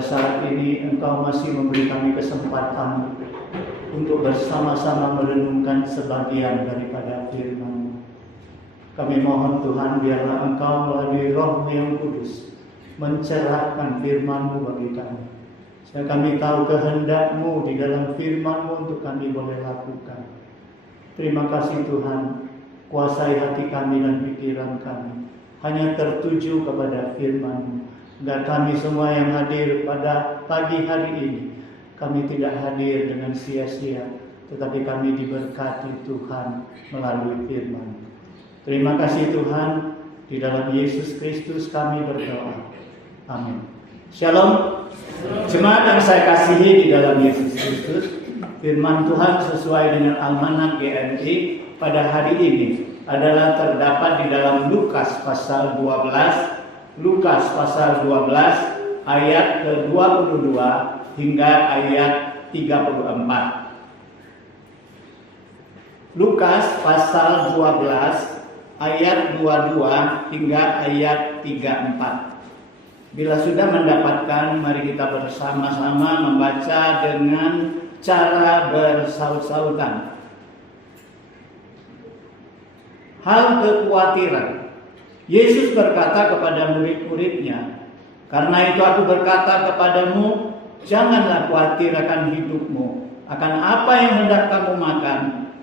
pada saat ini Engkau masih memberi kami kesempatan untuk bersama-sama merenungkan sebagian daripada firman-Mu. Kami mohon Tuhan, biarlah Engkau melalui Roh yang Kudus mencerahkan firman-Mu bagi kami. Supaya kami tahu kehendak-Mu di dalam firman-Mu untuk kami boleh lakukan. Terima kasih Tuhan, kuasai hati kami dan pikiran kami hanya tertuju kepada firman-Mu. Agar kami semua yang hadir pada pagi hari ini, kami tidak hadir dengan sia-sia, tetapi kami diberkati Tuhan melalui firman-Mu. Terima kasih Tuhan, di dalam Yesus Kristus kami berdoa. Amin. Shalom. Jemaat yang saya kasihi di dalam Yesus Kristus, firman Tuhan sesuai dengan Almanak GMI pada hari ini adalah terdapat di dalam Lukas pasal 12, Lukas pasal 12 ayat ke-22 hingga ayat 34. Lukas pasal 12 ayat 22 hingga ayat 34. Bila sudah mendapatkan, mari kita bersama-sama membaca dengan cara bersaut-sautan. Hal kekhawatiran. Yesus berkata kepada murid-muridnya, "Karena itu aku berkata kepadamu, janganlah khawatir akan hidupmu, akan apa yang hendak kamu makan,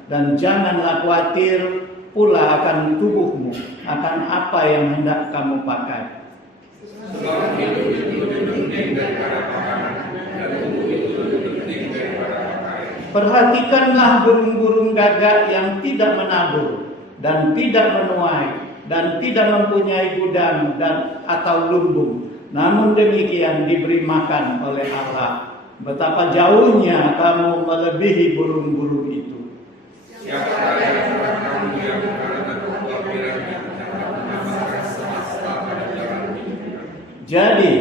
dan janganlah khawatir pula akan tubuhmu, akan apa yang hendak kamu pakai. Perhatikanlah burung-burung gagak yang tidak menabur dan tidak menuai dan tidak mempunyai gudang dan atau lumbung, namun demikian diberi makan oleh Allah. Betapa jauhnya kamu melebihi burung-burung itu. Jadi,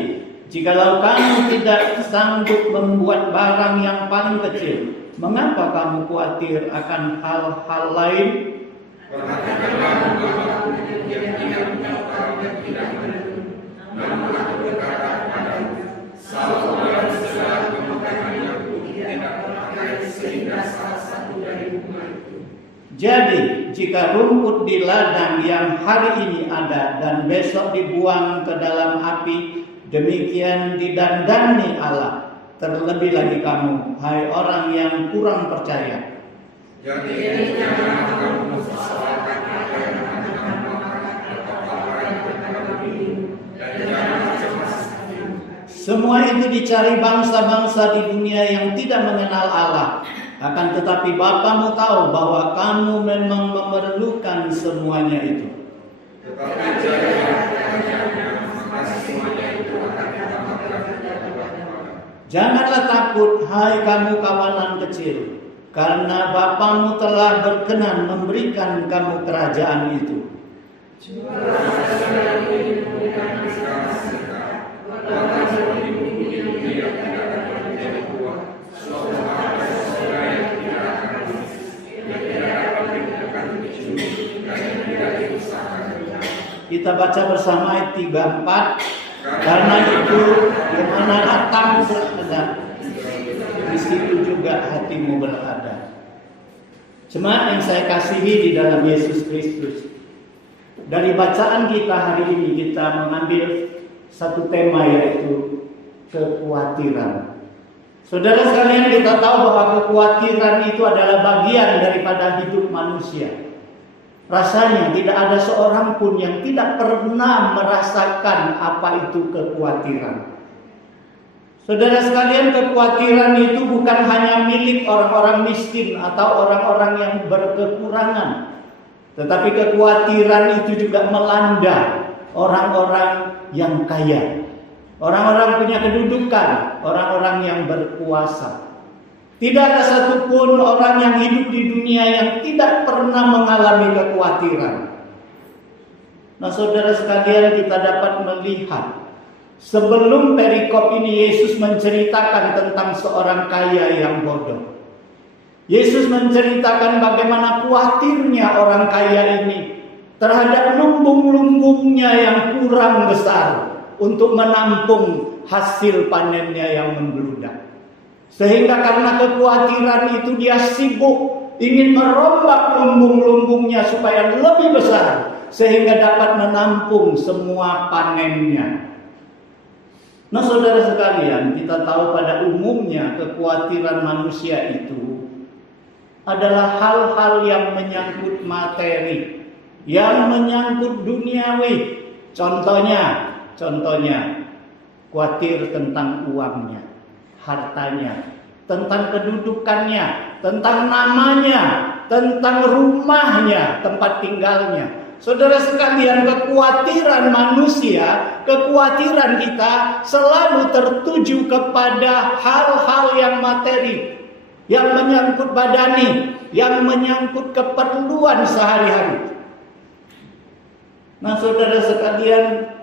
jikalau kamu tidak sanggup membuat barang yang paling kecil, mengapa kamu khawatir akan hal-hal lain? Jadi, jika rumput di ladang yang hari ini ada dan besok dibuang ke dalam api, demikian didandani Allah. Terlebih lagi kamu, hai orang yang kurang percaya. Jadi, jangan kamu sesalahkan apa yang semua itu dicari bangsa-bangsa di dunia yang tidak mengenal Allah. Akan tetapi Bapamu tahu bahwa kamu memang memerlukan semuanya itu. Janganlah takut, hai kamu kawanan kecil, karena Bapamu telah berkenan memberikan kamu kerajaan itu. Kita baca bersama ayat 34. Karena itu, di mana hatamu berada, di situ juga hatimu berada. Jemaat yang saya kasihi di dalam Yesus Kristus, dari bacaan kita hari ini kita mengambil satu tema, yaitu kekhawatiran. Saudara sekalian, kita tahu bahwa kekhawatiran itu adalah bagian daripada hidup manusia. Rasanya tidak ada seorang pun yang tidak pernah merasakan apa itu kekhawatiran. Saudara sekalian, kekhawatiran itu bukan hanya milik orang-orang miskin atau orang-orang yang berkekurangan, tetapi kekhawatiran itu juga melanda orang-orang yang kaya, orang-orang punya kedudukan, orang-orang yang berkuasa. Tidak ada satupun orang yang hidup di dunia yang tidak pernah mengalami kekhawatiran. Nah, saudara sekalian, kita dapat melihat sebelum perikop ini Yesus menceritakan tentang seorang kaya yang bodoh. Yesus menceritakan bagaimana khawatirnya orang kaya ini terhadap lumbung-lumbungnya yang kurang besar untuk menampung hasil panennya yang membludak. Sehingga karena kekhawatiran itu dia sibuk ingin merombak lumbung-lumbungnya supaya lebih besar, sehingga dapat menampung semua panennya. Nah saudara sekalian, kita tahu pada umumnya kekhawatiran manusia itu adalah hal-hal yang menyangkut materi, yang menyangkut duniawi. Contohnya, khawatir tentang uangnya, hartanya, tentang kedudukannya, tentang namanya, tentang rumahnya, tempat tinggalnya. Saudara sekalian, kekhawatiran manusia, kekhawatiran kita selalu tertuju kepada hal-hal yang materi, yang menyangkut badani, yang menyangkut keperluan sehari-hari. Nah saudara sekalian,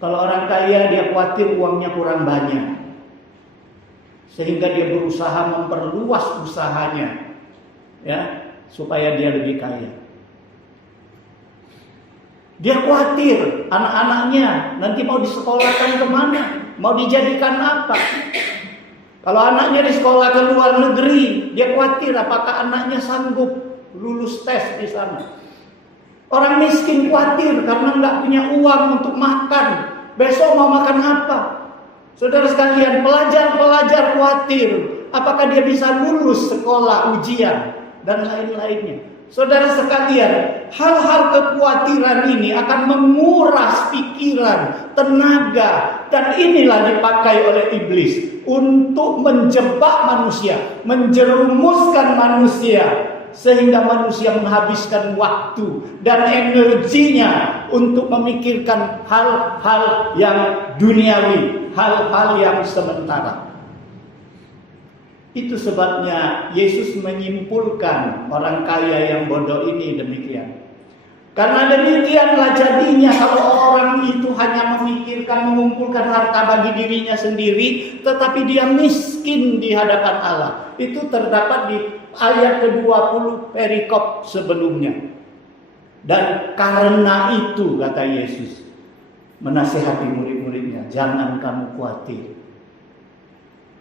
kalau orang kaya dia khawatir uangnya kurang banyak, sehingga dia berusaha memperluas usahanya, ya, supaya dia lebih kaya. Dia khawatir anak-anaknya nanti mau disekolahkan kemana, mau dijadikan apa. Kalau anaknya di sekolah ke luar negeri, dia khawatir apakah anaknya sanggup lulus tes di sana. Orang miskin khawatir karena nggak punya uang untuk makan. Besok mau makan apa? Saudara sekalian, pelajar-pelajar khawatir apakah dia bisa lulus sekolah, ujian, dan lain-lainnya. Saudara sekalian, hal-hal kekhawatiran ini akan menguras pikiran, tenaga, dan inilah dipakai oleh iblis untuk menjebak manusia, menjerumuskan manusia, sehingga manusia menghabiskan waktu dan energinya untuk memikirkan hal-hal yang duniawi, hal-hal yang sementara. Itu sebabnya Yesus menyimpulkan orang kaya yang bodoh ini demikian. Karena demikianlah jadinya kalau orang itu hanya memikirkan mengumpulkan harta bagi dirinya sendiri, tetapi dia miskin di hadapan Allah. Itu terdapat di ayat ke-20 perikop sebelumnya. Dan karena itu kata Yesus menasihati murid-muridnya, jangan kamu khawatir.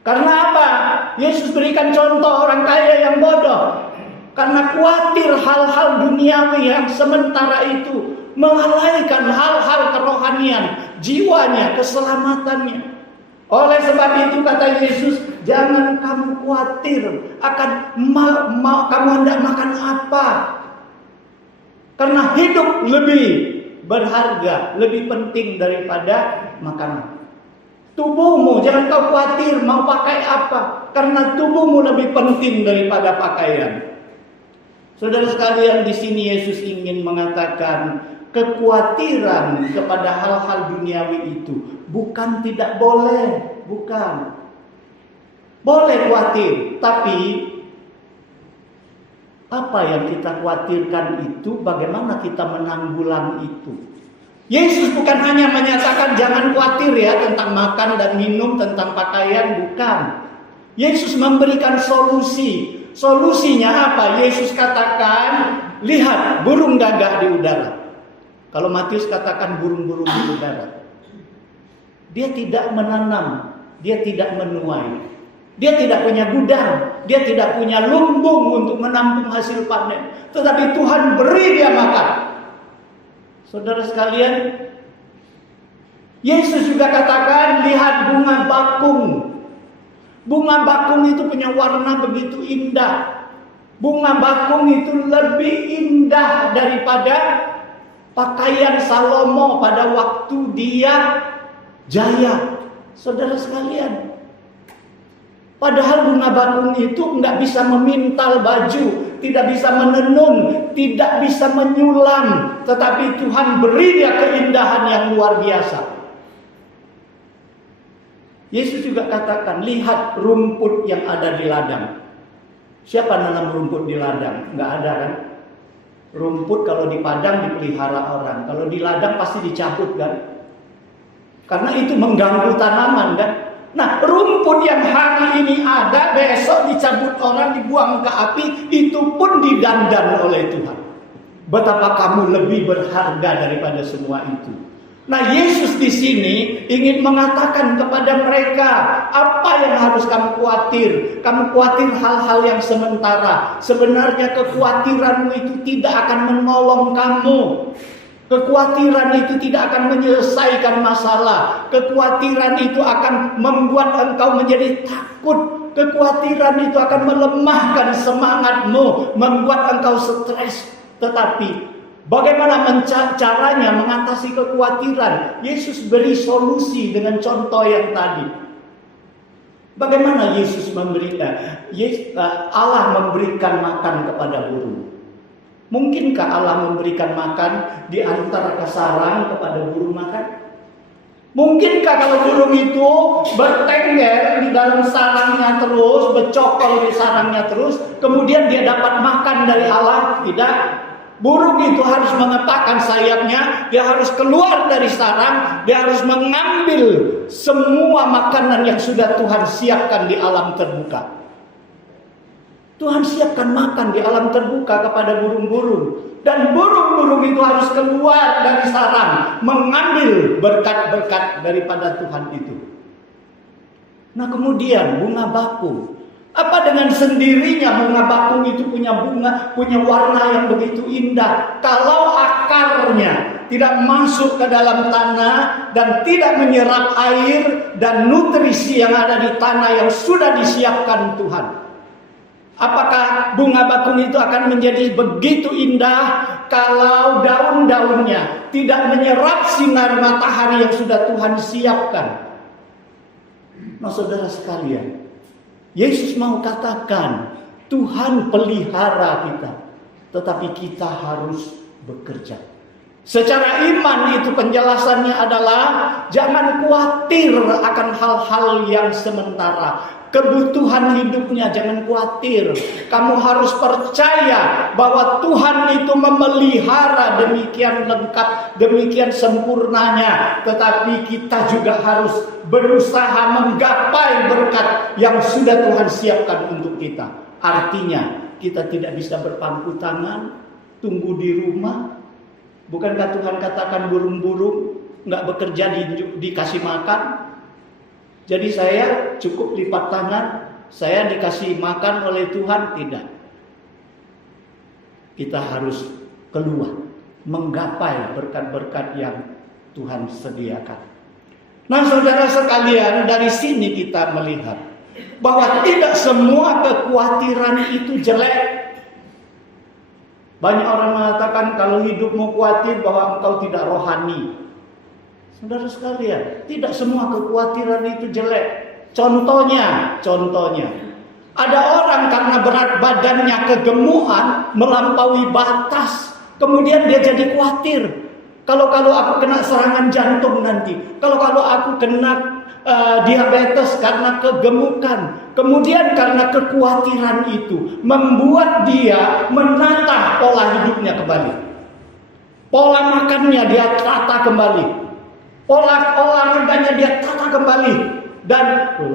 Karena apa? Yesus berikan contoh orang kaya yang bodoh. Karena khawatir hal-hal duniawi yang sementara itu melalaikan hal-hal kerohanian, jiwanya, keselamatannya. Oleh sebab itu kata Yesus, jangan kamu khawatir akan kamu hendak makan apa. Karena hidup lebih berharga, lebih penting daripada makanan. Tubuhmu jangan kau khawatir mau pakai apa, karena tubuhmu lebih penting daripada pakaian. Saudara sekalian, di sini Yesus ingin mengatakan kekhawatiran kepada hal-hal duniawi itu bukan tidak boleh, bukan. Boleh khawatir, tapi apa yang kita khawatirkan itu bagaimana kita menanggulang itu. Yesus bukan hanya menyatakan jangan khawatir ya tentang makan dan minum, tentang pakaian, bukan. Yesus memberikan solusi. Solusinya apa? Yesus katakan, lihat burung gagak di udara. Kalau Matius katakan burung-burung di udara. Dia tidak menanam, dia tidak menuai. Dia tidak punya gudang, dia tidak punya lumbung untuk menampung hasil panen. Tetapi Tuhan beri dia makan. Saudara sekalian, Yesus juga katakan, lihat bunga bakung. Bunga bakung itu punya warna begitu indah. Bunga bakung itu lebih indah daripada pakaian Salomo pada waktu dia jaya. Saudara sekalian, padahal bunga bakung itu nggak bisa memintal baju, tidak bisa menenun, tidak bisa menyulam, tetapi Tuhan beri dia keindahan yang luar biasa. Yesus juga katakan, lihat rumput yang ada di ladang. Siapa nanam rumput di ladang? Nggak ada kan? Rumput kalau di padang dipelihara orang, kalau di ladang pasti dicabut kan? Karena itu mengganggu tanaman kan? Nah, rumput yang hari ini ada, besok dicabut orang, dibuang ke api, itu pun didandan oleh Tuhan. Betapa kamu lebih berharga daripada semua itu. Nah, Yesus di sini ingin mengatakan kepada mereka, apa yang harus kamu khawatir? Kamu khawatir hal-hal yang sementara. Sebenarnya kekhawatiranmu itu tidak akan menolong kamu. Kekhawatiran itu tidak akan menyelesaikan masalah. Kekhawatiran itu akan membuat engkau menjadi takut. Kekhawatiran itu akan melemahkan semangatmu, membuat engkau stres. Tetapi bagaimana caranya mengatasi kekhawatiran? Yesus beri solusi dengan contoh yang tadi. Bagaimana Yesus Allah memberikan makan kepada burung? Mungkinkah Allah memberikan makan di antara sarang kepada burung makan? Mungkinkah kalau burung itu bertengger di dalam sarangnya terus, bercokol di sarangnya terus, kemudian dia dapat makan dari Allah? Tidak. Burung itu harus mengepakkan sayapnya, dia harus keluar dari sarang, dia harus mengambil semua makanan yang sudah Tuhan siapkan di alam terbuka. Tuhan siapkan makan di alam terbuka kepada burung-burung. Dan burung-burung itu harus keluar dari sarang, mengambil berkat-berkat daripada Tuhan itu. Nah, kemudian bunga bakung. Apa dengan sendirinya bunga bakung itu punya warna yang begitu indah? Kalau akarnya tidak masuk ke dalam tanah dan tidak menyerap air dan nutrisi yang ada di tanah yang sudah disiapkan Tuhan, apakah bunga bakung itu akan menjadi begitu indah kalau daun-daunnya tidak menyerap sinar matahari yang sudah Tuhan siapkan? Nah, saudara sekalian, Yesus mau katakan, Tuhan pelihara kita, tetapi kita harus bekerja. Secara iman itu penjelasannya adalah jangan khawatir akan hal-hal yang sementara. Kebutuhan hidupnya jangan khawatir. Kamu harus percaya bahwa Tuhan itu memelihara demikian lengkap, demikian sempurnanya. Tetapi kita juga harus berusaha menggapai berkat yang sudah Tuhan siapkan untuk kita. Artinya kita tidak bisa berpangku tangan, tunggu di rumah. Bukankah Tuhan katakan burung-burung nggak bekerja dikasih makan? Jadi saya cukup lipat tangan, saya dikasih makan oleh Tuhan? Tidak. Kita harus keluar, menggapai berkat-berkat yang Tuhan sediakan. Nah, saudara sekalian, dari sini kita melihat bahwa tidak semua kekhawatiran itu jelek. Banyak orang mengatakan kalau hidupmu khawatir bahwa engkau tidak rohani. Saudara sekalian, tidak semua kekhawatiran itu jelek. Contohnya, ada orang karena berat badannya kegemukan melampaui batas, kemudian dia jadi khawatir. Kalau aku kena serangan jantung nanti, kalau aku kena diabetes karena kegemukan. Kemudian karena kekhawatiran itu membuat dia menata pola hidupnya kembali. Pola makannya dia tata kembali. Olahraganya dia tata kembali. Dan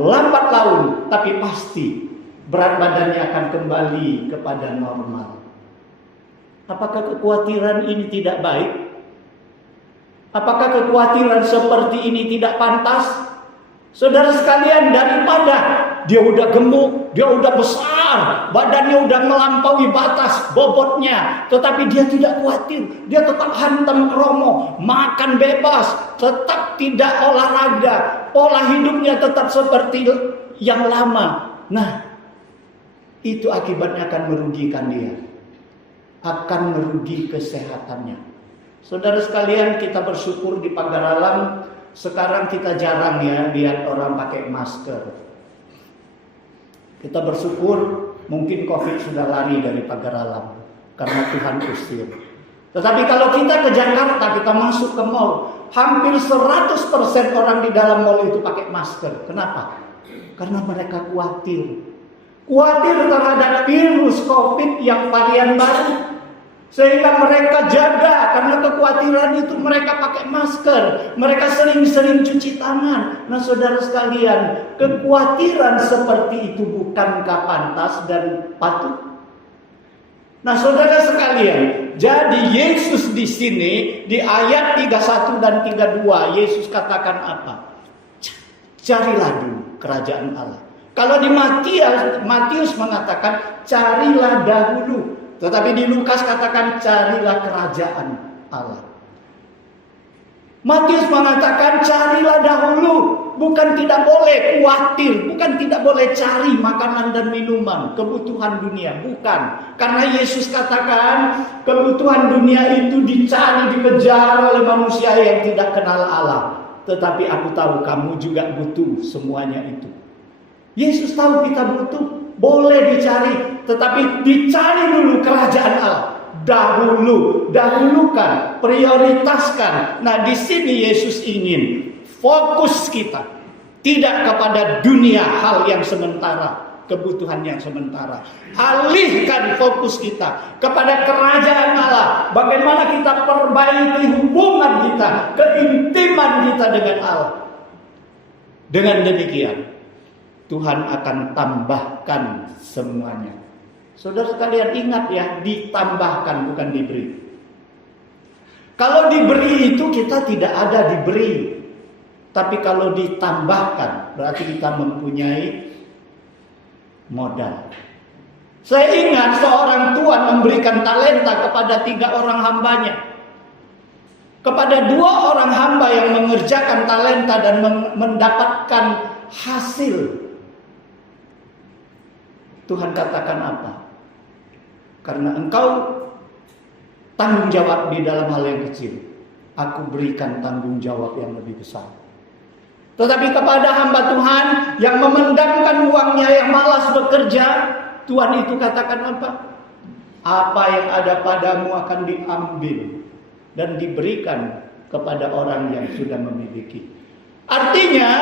lambat laun, tapi pasti berat badannya akan kembali kepada normal. Apakah kekhawatiran ini tidak baik? Apakah kekhawatiran seperti ini tidak pantas? Saudara sekalian, daripada dia udah gemuk, dia udah besar, badannya udah melampaui batas bobotnya, tetapi dia tidak khawatir, dia tetap hantam kromo, makan bebas, tetap tidak olahraga, pola hidupnya tetap seperti yang lama. Nah, itu akibatnya akan merugikan dia, akan merugi kesehatannya. Saudara sekalian, kita bersyukur di Pagar Alam. Sekarang kita jarang ya lihat orang pakai masker. Kita bersyukur mungkin COVID sudah lari dari Pagar Alam karena Tuhan usir. Tetapi kalau kita ke Jakarta, kita masuk ke mall, hampir 100% orang di dalam mall itu pakai masker. Kenapa? Karena mereka khawatir terhadap virus COVID yang varian baru. Sehingga mereka jaga, karena kekhawatiran itu mereka pakai masker, mereka sering-sering cuci tangan. Nah, saudara sekalian, kekhawatiran seperti itu bukankah pantas dan patut? Nah, saudara sekalian, Jadi Yesus di sini di ayat 31 dan 32 Yesus katakan apa? Carilah dulu kerajaan Allah. Kalau di Matius mengatakan carilah dahulu, tetapi di Lukas katakan carilah kerajaan Allah. Matius mengatakan carilah dahulu, bukan tidak boleh khawatir, bukan tidak boleh cari makanan dan minuman, kebutuhan dunia, bukan. Karena Yesus katakan kebutuhan dunia itu dicari, dikejar oleh manusia yang tidak kenal Allah. Tetapi aku tahu kamu juga butuh semuanya itu. Yesus tahu kita butuh, boleh dicari, tetapi dicari dulu kerajaan Allah. Dahulukan, prioritaskan. Nah, di sini Yesus ingin fokus kita tidak kepada dunia, hal yang sementara, kebutuhan yang sementara. Alihkan fokus kita kepada kerajaan Allah. Bagaimana kita perbaiki hubungan kita, keintiman kita dengan Allah. Dengan demikian, Tuhan akan tambahkan semuanya. Saudara sekalian ingat ya, ditambahkan bukan diberi. Kalau diberi itu kita tidak ada diberi. Tapi kalau ditambahkan berarti kita mempunyai modal. Saya ingat seorang tuan memberikan talenta kepada 3 orang hambanya. Kepada 2 orang hamba yang mengerjakan talenta dan mendapatkan hasil. Tuhan katakan apa? Karena engkau tanggung jawab di dalam hal yang kecil, aku berikan tanggung jawab yang lebih besar. Tetapi kepada hamba Tuhan yang memendamkan uangnya, yang malas bekerja, Tuhan itu katakan apa? Apa yang ada padamu akan diambil dan diberikan kepada orang yang sudah memiliki. Artinya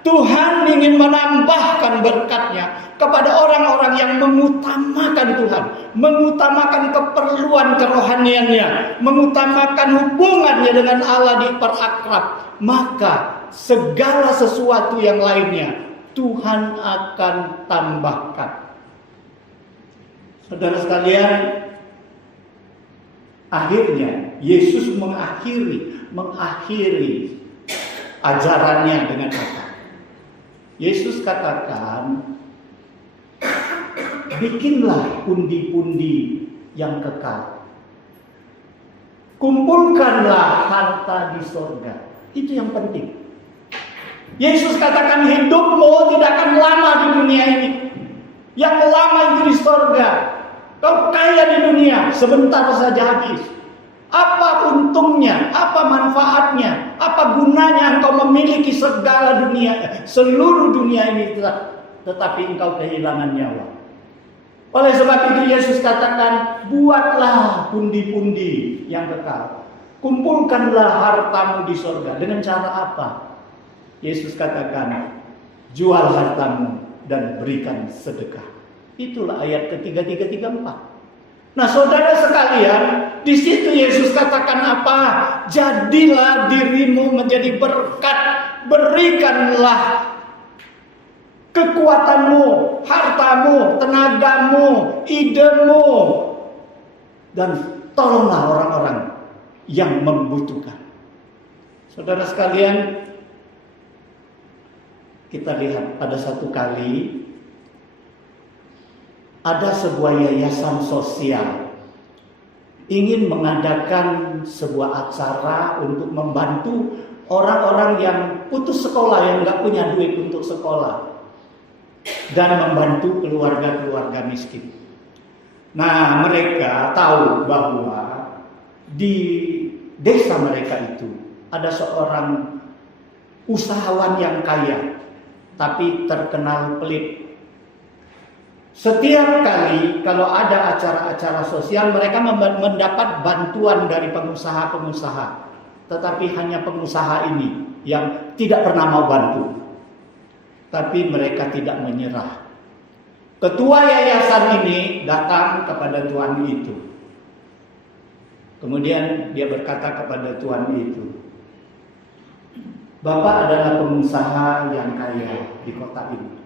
Tuhan ingin menambahkan berkatnya kepada orang-orang yang mengutamakan Tuhan, mengutamakan keperluan kerohaniannya, mengutamakan hubungannya dengan Allah diperakrab. Maka segala sesuatu yang lainnya Tuhan akan tambahkan. Saudara sekalian, akhirnya Yesus mengakhiri ajarannya dengan apa? Yesus katakan, bikinlah pundi-pundi yang kekal. Kumpulkanlah harta di sorga. Itu yang penting. Yesus katakan hidupmu tidak akan lama di dunia ini. Yang lama itu di sorga. Kau kaya di dunia, sebentar saja habis. Apa untungnya? Apa manfaatnya? Apa gunanya engkau memiliki segala dunia, seluruh dunia ini, tetapi engkau kehilangan nyawa? Oleh sebab itu Yesus katakan, buatlah pundi-pundi yang kekal. Kumpulkanlah hartamu di sorga. Dengan cara apa? Yesus katakan, jual hartamu dan berikan sedekah. Itulah ayat ketiga, 4. Nah, saudara sekalian, di situ Yesus katakan apa? Jadilah dirimu menjadi berkat, berikanlah kekuatanmu, hartamu, tenagamu, idemu, dan tolonglah orang-orang yang membutuhkan. Saudara sekalian, kita lihat pada satu kali ada sebuah yayasan sosial ingin mengadakan sebuah acara untuk membantu orang-orang yang putus sekolah, yang nggak punya duit untuk sekolah, dan membantu keluarga-keluarga miskin. Nah, mereka tahu bahwa di desa mereka itu ada seorang usahawan yang kaya, tapi terkenal pelit. Setiap kali kalau ada acara-acara sosial, mereka mendapat bantuan dari pengusaha-pengusaha. Tetapi hanya pengusaha ini yang tidak pernah mau bantu. Tapi mereka tidak menyerah. Ketua yayasan ini datang kepada tuan itu. Kemudian dia berkata kepada tuan itu, Bapak adalah pengusaha yang kaya di kota ini.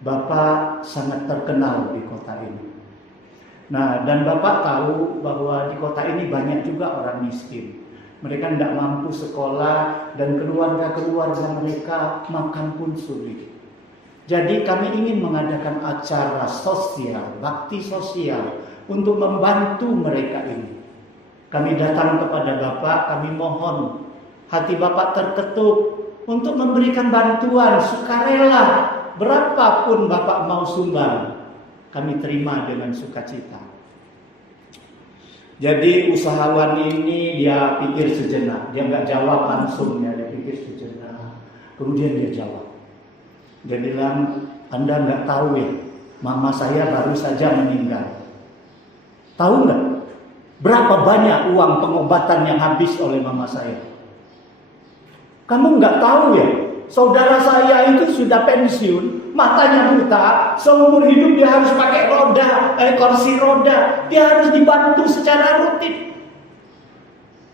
Bapak sangat terkenal di kota ini. Nah, dan Bapak tahu bahwa di kota ini banyak juga orang miskin. Mereka tidak mampu sekolah dan keluarga-keluarga mereka makan pun sulit. Jadi kami ingin mengadakan acara sosial, bakti sosial untuk membantu mereka ini. Kami datang kepada Bapak, kami mohon hati Bapak terketuk untuk memberikan bantuan sukarela. Berapapun Bapak mau sumbang, kami terima dengan sukacita. Jadi usahawan ini dia pikir sejenak, dia nggak jawab langsung, ya, dia pikir sejenak. Kemudian dia jawab. Dia bilang, Anda nggak tahu ya, mama saya baru saja meninggal. Tahu nggak berapa banyak uang pengobatan yang habis oleh mama saya? Kamu nggak tahu ya, saudara saya itu sudah pensiun, matanya buta, seumur hidup dia harus pakai kursi roda, dia harus dibantu secara rutin.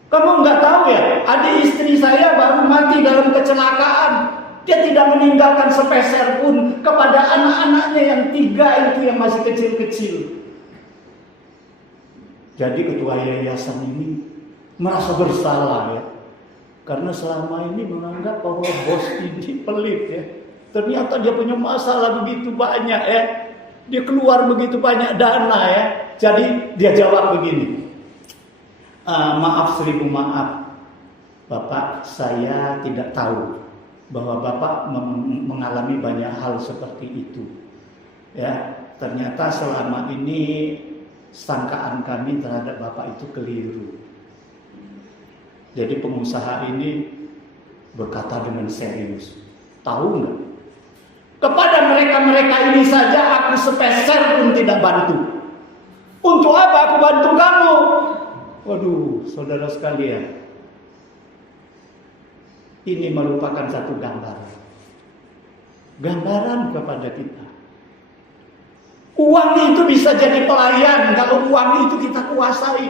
Kamu nggak tahu ya, adik istri saya baru mati dalam kecelakaan, dia tidak meninggalkan sepeser pun kepada anak-anaknya yang 3 itu yang masih kecil-kecil. Jadi ketua yayasan ini merasa bersalah ya, karena selama ini menganggap bahwa bos ini pelit ya. Ternyata dia punya masalah begitu banyak ya. Dia keluar begitu banyak dana ya. Jadi dia jawab begini. Maaf 1000 maaf. Bapak, saya tidak tahu bahwa Bapak mengalami banyak hal seperti itu. Ya, ternyata selama ini sangkaan kami terhadap Bapak itu keliru. Jadi pengusaha ini berkata dengan serius. Tahu nggak? Kepada mereka-mereka ini saja aku sepeser pun tidak bantu. Untuk apa aku bantu kamu? Waduh, saudara sekalian. Ini merupakan satu gambaran. Gambaran kepada kita. Uang itu bisa jadi pelayan kalau uang itu kita kuasai.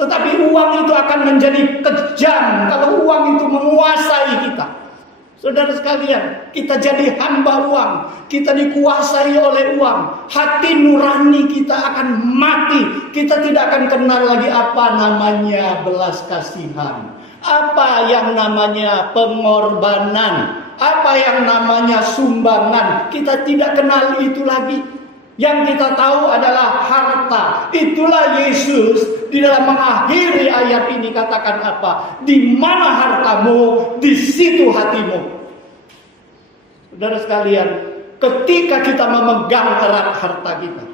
Tetapi uang itu akan menjadi kejam kalau uang itu menguasai kita. Saudara sekalian, kita jadi hamba uang, kita dikuasai oleh uang, hati nurani kita akan mati, kita tidak akan kenal lagi apa namanya belas kasihan, apa yang namanya pengorbanan, apa yang namanya sumbangan, kita tidak kenal itu lagi. Yang kita tahu adalah harta. Itulah Yesus di dalam mengakhiri ayat ini katakan apa? Di mana hartamu, di situ hatimu. Saudara sekalian, ketika kita memegang erat harta kita,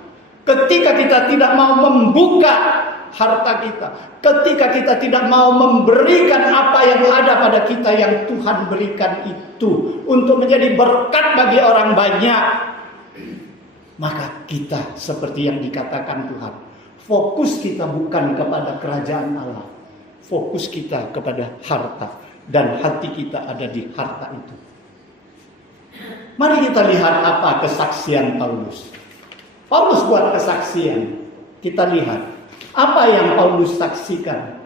ketika kita tidak mau membuka harta kita, ketika kita tidak mau memberikan apa yang ada pada kita yang Tuhan berikan itu untuk menjadi berkat bagi orang banyak, maka kita seperti yang dikatakan Tuhan, fokus kita bukan kepada kerajaan Allah, fokus kita kepada harta, dan hati kita ada di harta itu. Mari kita lihat apa kesaksian Paulus. Paulus buat kesaksian. Kita lihat apa yang Paulus saksikan.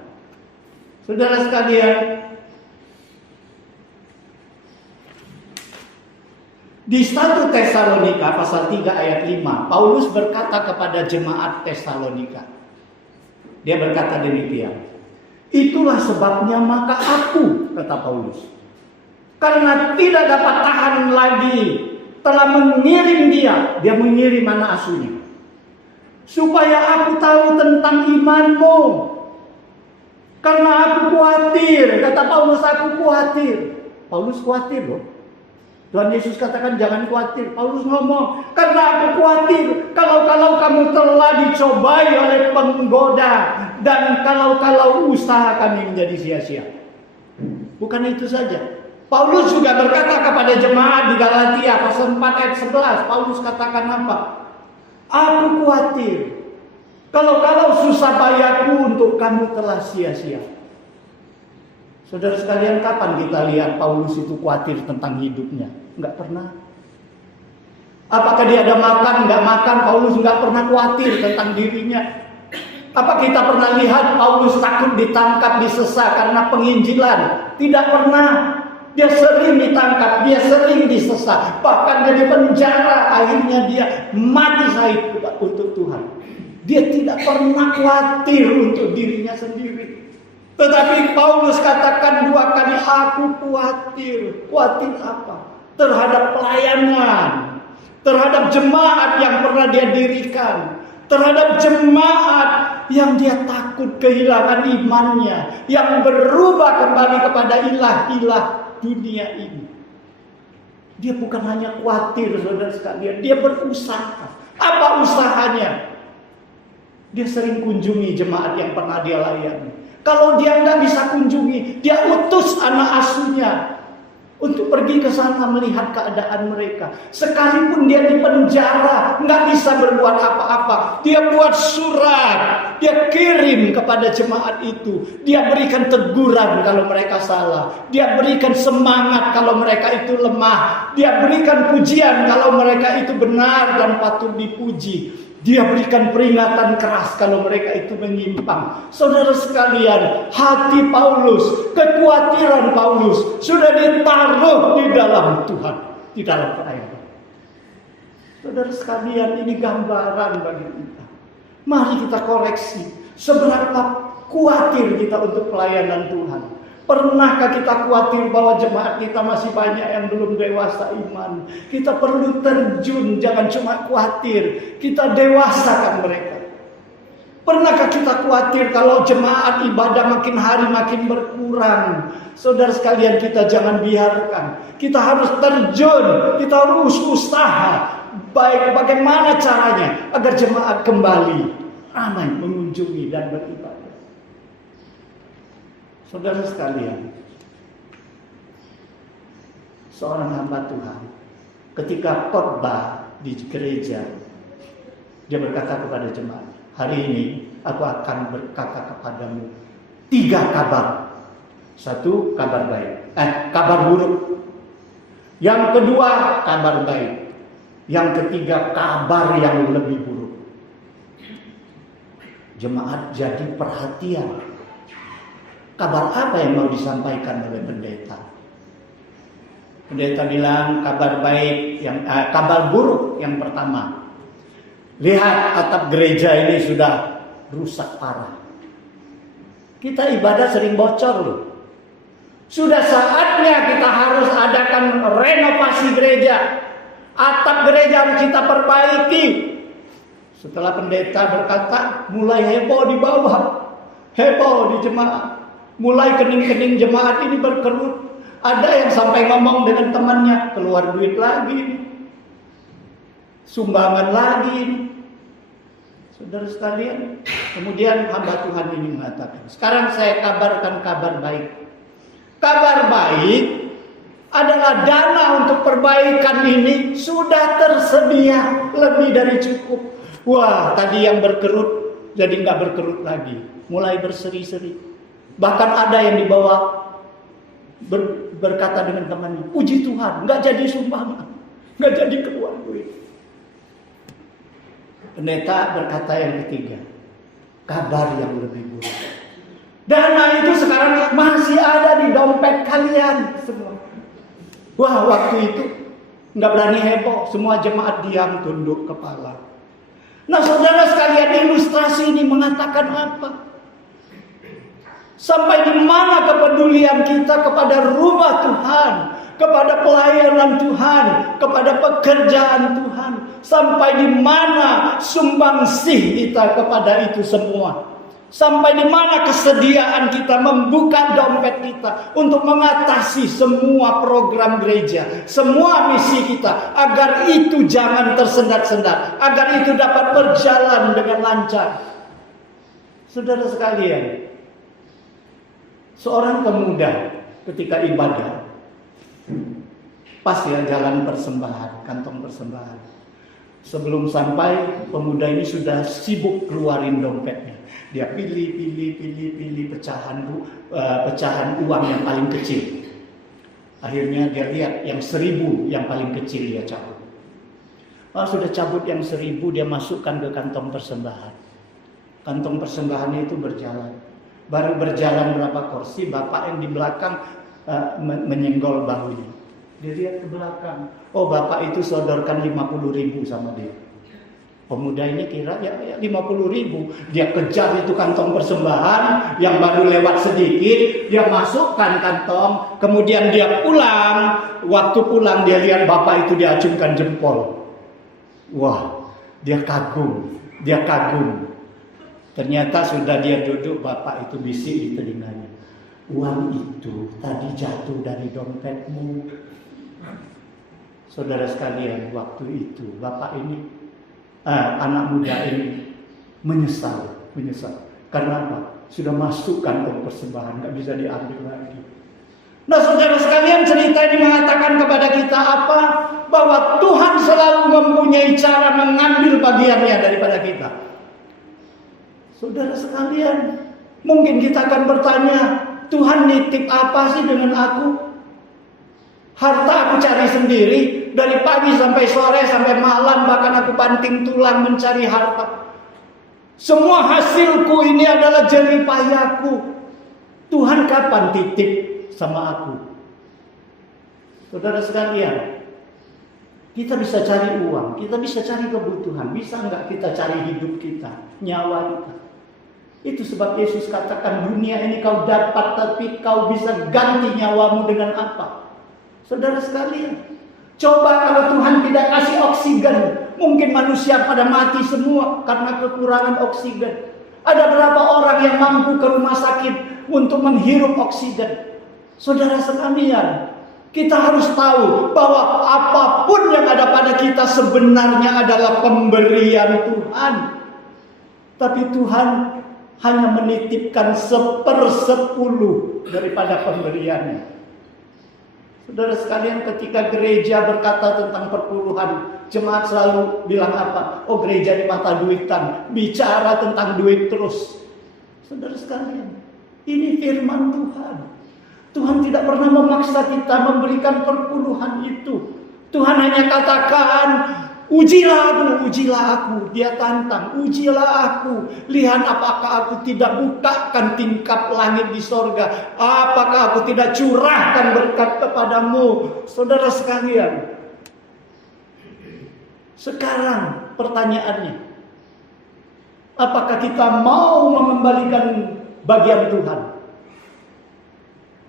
Saudara sekalian, di 1 Tesalonika pasal 3 ayat 5, Paulus berkata kepada jemaat Tesalonika. Dia berkata demikian. Itulah sebabnya maka aku, kata Paulus, karena tidak dapat tahan lagi, telah mengirim dia mengirim anak asuhnya, supaya aku tahu tentang imanmu. Karena aku khawatir, kata Paulus, aku khawatir. Paulus khawatir loh. Tuhan Yesus katakan jangan khawatir. Paulus ngomong, karena aku khawatir kalau kamu telah dicobai oleh penggoda, dan kalau usaha kami menjadi sia-sia. Bukan itu saja. Paulus juga berkata kepada jemaat di Galatia pasal 4 ayat 11. Paulus katakan apa? Aku khawatir kalau susah payahku untuk kamu telah sia-sia. Saudara sekalian, kapan kita lihat Paulus itu khawatir tentang hidupnya? Enggak pernah. Apakah dia ada makan, enggak makan, Paulus enggak pernah khawatir tentang dirinya. Apa kita pernah lihat Paulus takut ditangkap, disesat karena penginjilan? Tidak pernah. Dia sering ditangkap, dia sering disesat, bahkan dia di penjara, akhirnya dia mati syahid untuk Tuhan. Dia tidak pernah khawatir untuk dirinya sendiri. Tetapi Paulus katakan 2 kali, aku khawatir. Khawatir apa? Terhadap pelayanan, terhadap jemaat yang pernah dia dirikan, terhadap jemaat yang dia takut kehilangan imannya, yang berubah kembali kepada ilah-ilah dunia ini. Dia bukan hanya khawatir, saudara sekalian, dia berusaha. Apa usahanya? Dia sering kunjungi jemaat yang pernah dia layani. Kalau dia nggak bisa kunjungi, dia utus anak asuhnya untuk pergi ke sana melihat keadaan mereka. Sekalipun dia di penjara, nggak bisa berbuat apa-apa, dia buat surat, dia kirim kepada jemaat itu. Dia berikan teguran kalau mereka salah, dia berikan semangat kalau mereka itu lemah, dia berikan pujian kalau mereka itu benar dan patut dipuji. Dia berikan peringatan keras kalau mereka itu menyimpang. Saudara sekalian, hati Paulus, kekhawatiran Paulus sudah ditaruh di dalam Tuhan, di dalam pelayanan. Saudara sekalian, ini gambaran bagi kita. Mari kita koreksi seberapa khawatir kita untuk pelayanan Tuhan. Pernahkah kita khawatir bahwa jemaat kita masih banyak yang belum dewasa iman? Kita perlu terjun, jangan cuma khawatir. Kita dewasakan mereka. Pernahkah kita khawatir kalau jemaat ibadah makin hari makin berkurang? Saudara sekalian, kita jangan biarkan. Kita harus terjun, kita harus usaha. Baik bagaimana caranya agar jemaat kembali ramai mengunjungi dan beribadah. Saudara sekalian, seorang hamba Tuhan ketika khotbah di gereja, dia berkata kepada jemaat, hari ini aku akan berkata kepadamu 3 kabar. 1, kabar baik, kabar buruk. Yang kedua, kabar baik. Yang ketiga, kabar yang lebih buruk. Jemaat jadi perhatian. Kabar apa yang mau disampaikan oleh pendeta? Pendeta bilang kabar baik, kabar buruk yang pertama. Lihat, atap gereja ini sudah rusak parah. Kita ibadah sering bocor loh. Sudah saatnya kita harus adakan renovasi gereja. Atap gereja harus kita perbaiki. Setelah pendeta berkata, mulai heboh di bawah, heboh di jemaat. Mulai kening-kening jemaat ini berkerut. Ada yang sampai ngomong dengan temannya, keluar duit lagi, sumbangan lagi. Saudara sekalian, kemudian hamba Tuhan ini mengatakan, sekarang saya kabarkan kabar baik. Kabar baik adalah dana untuk perbaikan ini sudah tersedia lebih dari cukup. Wah, tadi yang berkerut jadi nggak berkerut lagi, mulai berseri-seri. Bahkan ada yang dibawa berkata dengan temannya, puji Tuhan, nggak jadi sumbangan, nggak jadi keluar duit. Pendeta berkata yang ketiga, kabar yang lebih buruk. Dana itu sekarang masih ada di dompet kalian semua. Wah, waktu itu nggak berani heboh, semua jemaat diam tunduk kepala. Nah, saudara sekalian, ilustrasi ini mengatakan apa? Sampai di mana kepedulian kita kepada rumah Tuhan, kepada pelayanan Tuhan, kepada pekerjaan Tuhan. Sampai di mana sumbangsih kita kepada itu semua. Sampai di mana kesediaan kita membuka dompet kita untuk mengatasi semua program gereja, semua misi kita, agar itu jangan tersendat-sendat, agar itu dapat berjalan dengan lancar. Saudara sekalian, seorang pemuda ketika ibadah, pas ya jalan persembahan, kantong persembahan. Sebelum sampai, pemuda ini sudah sibuk keluarin dompetnya. Dia pilih pecahan uang yang paling kecil. Akhirnya dia lihat yang 1.000 yang paling kecil dia cabut. Sudah cabut yang 1.000, dia masukkan ke kantong persembahan. Kantong persembahannya itu berjalan. Baru berjalan berapa kursi, bapak yang di belakang menyenggol bahunya. Dia lihat ke belakang. Oh, bapak itu sodorkan 50.000 sama dia. Pemuda ini kira ya 50.000. Dia kejar itu kantong persembahan yang baru lewat sedikit, dia masukkan kantong, kemudian dia pulang. Waktu pulang dia lihat bapak itu diacungkan jempol. Wah, dia kagum. Ternyata sudah dia duduk, bapak itu bisik di telinganya. Uang itu tadi jatuh dari dompetmu. Saudara sekalian, waktu itu bapak ini, anak muda ini menyesal. Karena apa? Sudah masuk kantong persembahan, nggak bisa diambil lagi. Nah, saudara sekalian, cerita ini mengatakan kepada kita apa? Bahwa Tuhan selalu mempunyai cara mengambil bagiannya daripada kita. Saudara sekalian, mungkin kita akan bertanya, Tuhan nitip apa sih dengan aku? Harta aku cari sendiri, dari pagi sampai sore sampai malam, bahkan aku banting tulang mencari harta. Semua hasilku ini adalah jerih payahku. Tuhan kapan titip sama aku? Saudara sekalian, kita bisa cari uang, kita bisa cari kebutuhan, bisa enggak kita cari hidup kita, nyawa kita? Itu sebab Yesus katakan, dunia ini kau dapat, tapi kau bisa ganti nyawamu dengan apa? Saudara sekalian, coba kalau Tuhan tidak kasih oksigen, mungkin manusia pada mati semua karena kekurangan oksigen. Ada berapa orang yang mampu ke rumah sakit untuk menghirup oksigen? Saudara sekalian, kita harus tahu bahwa apapun yang ada pada kita sebenarnya adalah pemberian Tuhan. Tapi Tuhan hanya menitipkan 1/10 daripada pemberiannya. Saudara sekalian, ketika gereja berkata tentang perpuluhan, jemaat selalu bilang apa? Oh, gereja ini mata duitan, bicara tentang duit terus. Saudara sekalian, ini firman Tuhan. Tuhan tidak pernah memaksa kita memberikan perpuluhan itu. Tuhan hanya katakan, ujilah aku. Dia tantang, ujilah aku. Lihat apakah aku tidak bukakan tingkap langit di sorga. Apakah aku tidak curahkan berkat kepadamu. Saudara sekalian, sekarang pertanyaannya, apakah kita mau mengembalikan bagian Tuhan?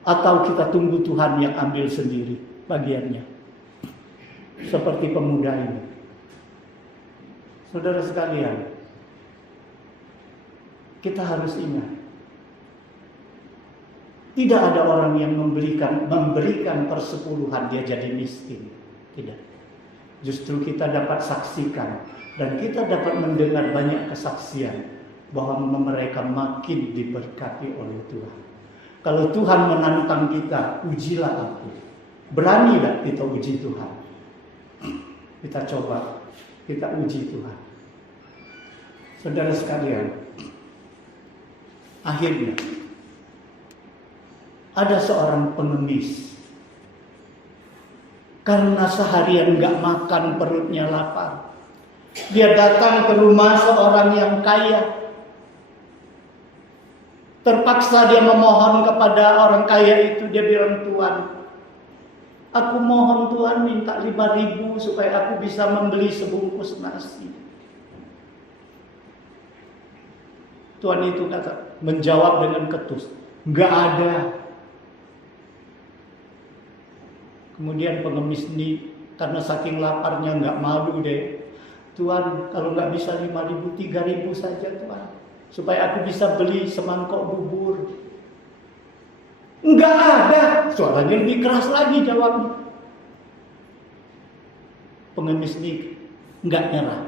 Atau kita tunggu Tuhan yang ambil sendiri bagiannya? Seperti pemuda ini. Saudara sekalian, kita harus ingat, tidak ada orang yang memberikan persepuluhan dia jadi miskin. Tidak. Justru kita dapat saksikan dan kita dapat mendengar banyak kesaksian bahwa mereka makin diberkati oleh Tuhan. Kalau Tuhan menantang kita, ujilah aku. Berani tak kita uji Tuhan? Kita coba, kita uji Tuhan. Saudara sekalian, akhirnya ada seorang pengemis. Karena seharian gak makan, perutnya lapar. Dia datang ke rumah seorang yang kaya. Terpaksa dia memohon kepada orang kaya itu. Dia bilang, Tuhan, aku mohon Tuhan minta 5.000 supaya aku bisa membeli sebungkus nasi. Tuhan itu menjawab dengan ketus, enggak ada. Kemudian pengemis ini karena saking laparnya enggak malu deh. Tuhan, kalau enggak bisa 5.000, 3.000 saja Tuhan, supaya aku bisa beli semangkok bubur. Enggak ada. Suaranya lebih keras lagi jawabnya. Pengemis ini enggak nyerah.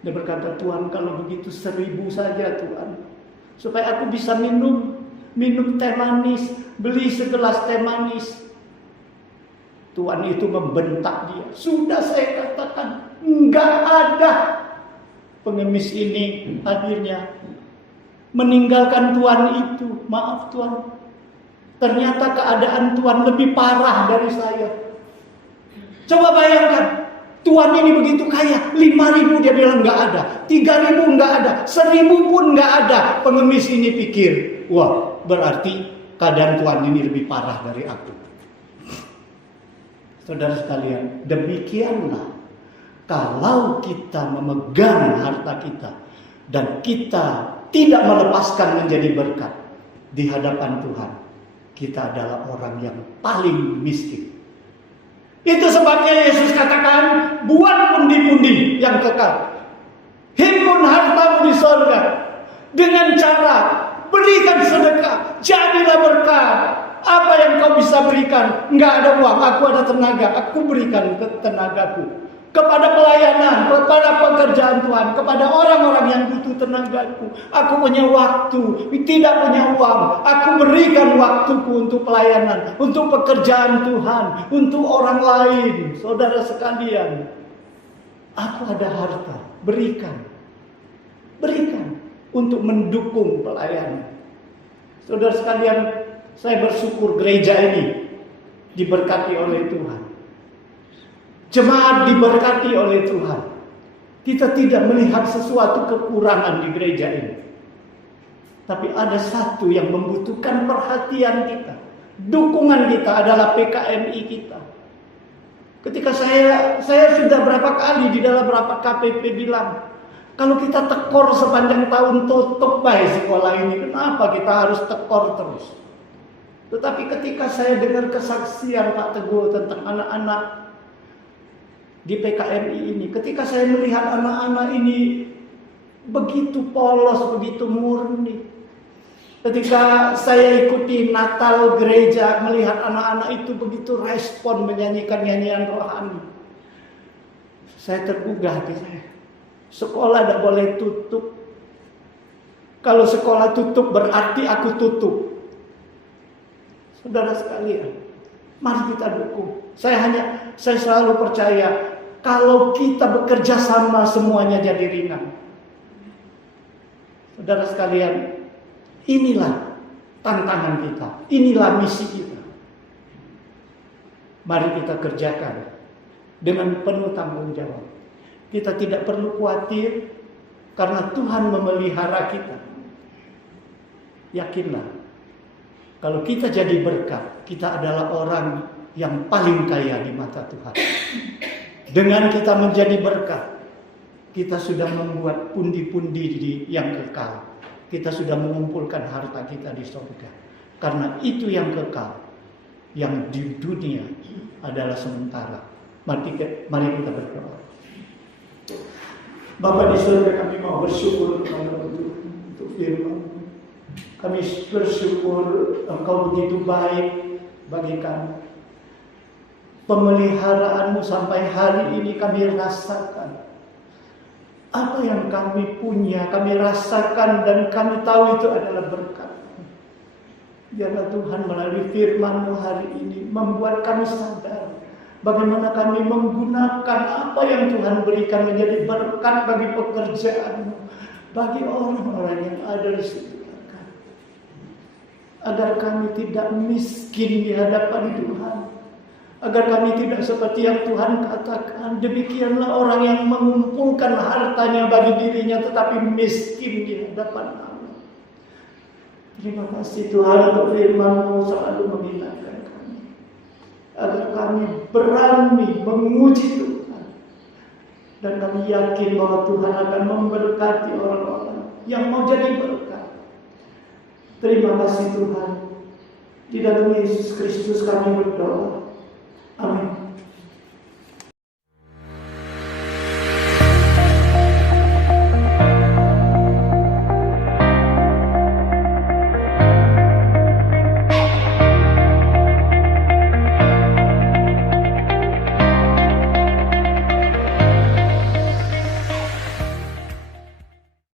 Dia berkata, Tuhan, kalau begitu 1.000 saja Tuhan, supaya aku bisa minum teh manis, beli segelas teh manis. Tuhan itu membentak dia. Sudah saya katakan, enggak ada. Pengemis ini akhirnya meninggalkan Tuhan itu. Maaf Tuhan, ternyata keadaan Tuhan lebih parah dari saya. Coba bayangkan, Tuhan ini begitu kaya, 5.000 dia bilang enggak ada, 3.000 enggak ada, 1.000 pun enggak ada. Pengemis ini pikir, wah, berarti keadaan Tuhan ini lebih parah dari aku. Saudara sekalian, demikianlah Kalau kita memegang harta kita dan kita tidak melepaskan menjadi berkat di hadapan Tuhan, kita adalah orang yang paling miskin. Itu sebabnya Yesus katakan, buat pundi-pundi yang kekal. Himpun hartamu di sorga dengan cara berikan sedekah, jadilah berkat. Apa yang kau bisa berikan? Enggak ada uang, aku ada tenaga, aku berikan ke tenagaku. Kepada pelayanan, kepada pekerjaan Tuhan, kepada orang-orang yang butuh tenagaku. Aku punya waktu, tidak punya uang. Aku berikan waktuku untuk pelayanan, untuk pekerjaan Tuhan, untuk orang lain. Saudara sekalian, aku ada harta, berikan. Berikan untuk mendukung pelayanan. Saudara sekalian, saya bersyukur gereja ini diberkati oleh Tuhan. Jemaat diberkati oleh Tuhan. Kita tidak melihat sesuatu kekurangan di gereja ini. Tapi ada satu yang membutuhkan perhatian kita. Dukungan kita adalah PKMI kita. Ketika saya sudah berapa kali di dalam rapat KPP bilang, kalau kita tekor sepanjang tahun, tutup baik sekolah ini. Kenapa kita harus tekor terus? Tetapi ketika saya dengar kesaksian Pak Teguh tentang anak-anak di PKMI ini, ketika saya melihat anak-anak ini begitu polos, begitu murni. Ketika saya ikuti Natal gereja, melihat anak-anak itu begitu respon menyanyikan nyanyian rohani. Saya tergugah hati saya. Sekolah tidak boleh tutup. Kalau sekolah tutup berarti aku tutup. Saudara sekalian, mari kita dukung. Saya selalu percaya kalau kita bekerja sama semuanya jadi ringan. Saudara sekalian, inilah tantangan kita, inilah misi kita. Mari kita kerjakan dengan penuh tanggung jawab. Kita tidak perlu khawatir karena Tuhan memelihara kita. Yakinlah, kalau kita jadi berkat, kita adalah orang yang paling kaya di mata Tuhan. Dengan kita menjadi berkat, kita sudah membuat pundi-pundi yang kekal. Kita sudah mengumpulkan harta kita di surga. Karena itu yang kekal, yang di dunia adalah sementara. Mari kita berdoa. Bapa di surga, kami mau bersyukur untuk firman. Kami bersyukur Engkau begitu baik bagi kami. Pemeliharaanmu sampai hari ini kami rasakan. Apa yang kami punya, kami rasakan dan kami tahu itu adalah berkat. Biarlah Tuhan melalui firman-Mu hari ini membuat kami sadar bagaimana kami menggunakan apa yang Tuhan berikan menjadi berkat bagi pekerjaan-Mu, bagi orang-orang yang ada di sekitar kami. Agar kami tidak miskin di hadapan Tuhan. Agar kami tidak seperti yang Tuhan katakan, demikianlah orang yang mengumpulkan hartanya bagi dirinya tetapi miskin di hadapan Allah. Terima kasih Tuhan untuk firman-Mu selalu mengingatkan kami. Agar kami berani menguji Tuhan. Dan kami yakin bahwa Tuhan akan memberkati orang-orang yang mau jadi berkat. Terima kasih Tuhan. Di dalam Yesus Kristus kami berdoa. Amin.